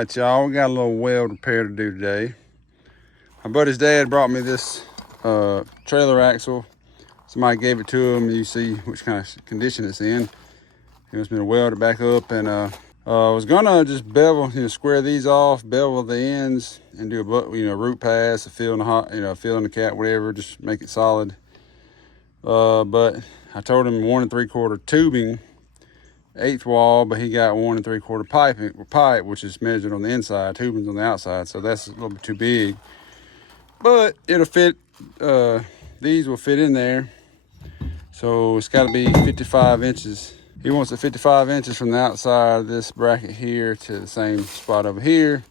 Alright, y'all, we got a little weld repair to do today. My buddy's dad brought me this trailer axle. Somebody gave it to him. You see which kind of condition it's in. He wants me to weld it back up, and I was gonna just bevel, square these off, bevel the ends, and do a root pass, a fill in the fill in the cap, whatever, just make it solid. But I told him 1 3/4 tubing, 1/8 wall, but he got 1 3/4 pipe, which is measured on the inside, tubing's on the outside, so that's a little bit too big. But it'll fit. These will fit in there, so it's got to be 55 inches. He wants it 55 inches from the outside of this bracket here to the same spot over here.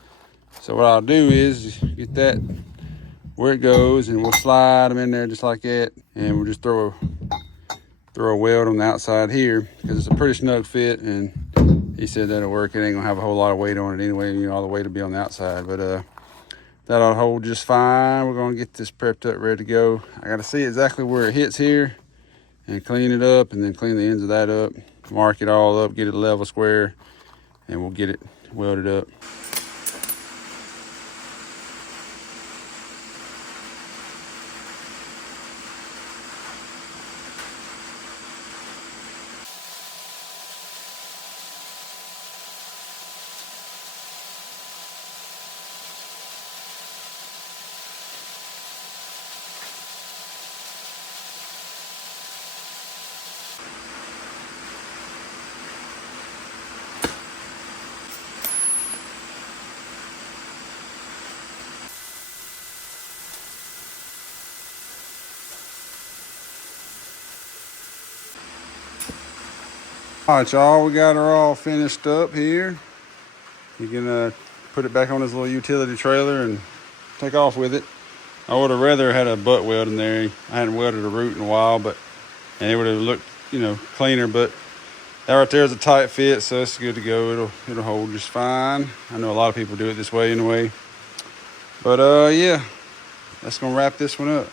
So what I'll do is get that where it goes, and we'll slide them in there just like that, and we'll just throw a weld on the outside here because it's a pretty snug fit, and he said that'll work. It ain't gonna have a whole lot of weight on it anyway. All the weight will be on the outside, but that'll hold just fine. We're gonna get this prepped up, ready to go. I gotta see exactly where it hits here and clean it up, and then clean the ends of that up, mark it all up, get it level square, and we'll get it welded up. All right, y'all, we got her all finished up here. You can put it back on this little utility trailer and take off with it. I would have rather had a butt weld in there. I hadn't welded a root in a while, and it would have looked, cleaner. But that right there is a tight fit, so it's good to go. It'll hold just fine. I know a lot of people do it this way anyway. But yeah, that's gonna wrap this one up.